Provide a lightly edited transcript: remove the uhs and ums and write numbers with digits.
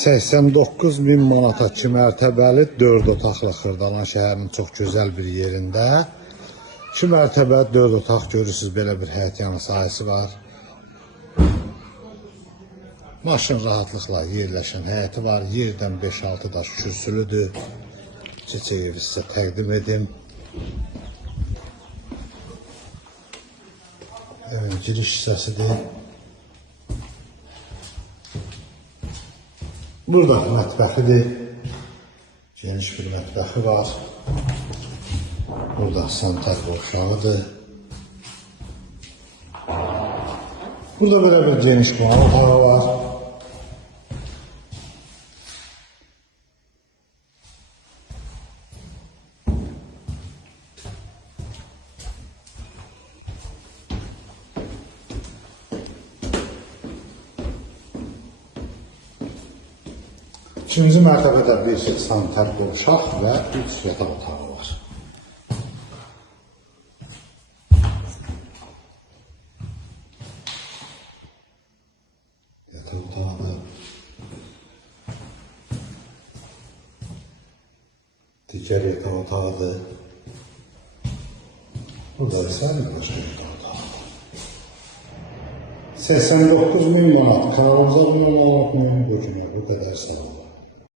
89.000 manata 2 mərtəbəli 4 otaqlı Xırdalan şəhərinin çox gözəl bir yerində. 2 mərtəbəli 4 otaq görürsünüz, belə bir həyət yanı sahəsi var. Maşın rahatlıqla yerləşən həyəti var. Yerdən 5-6 daş kürsülüdür. Keçək evi sizə təqdim edim. Evin giriş hissəsidir. Burada mətbəxidir. Geniş bir mətbəxi var. Burada sanitar qovşağıdır. Burada belə bir geniş qonaq otağı var. İkinci mərtəbədə bir sanitar qovşaq və 3 yataq otağı var. Yataq otağı, digər yataq otağıdır. Burada isə başqa yataq otağı. 89.000 manat. Kanalımıza abunə olmayı unutmayın. Bu qədər sağ olun.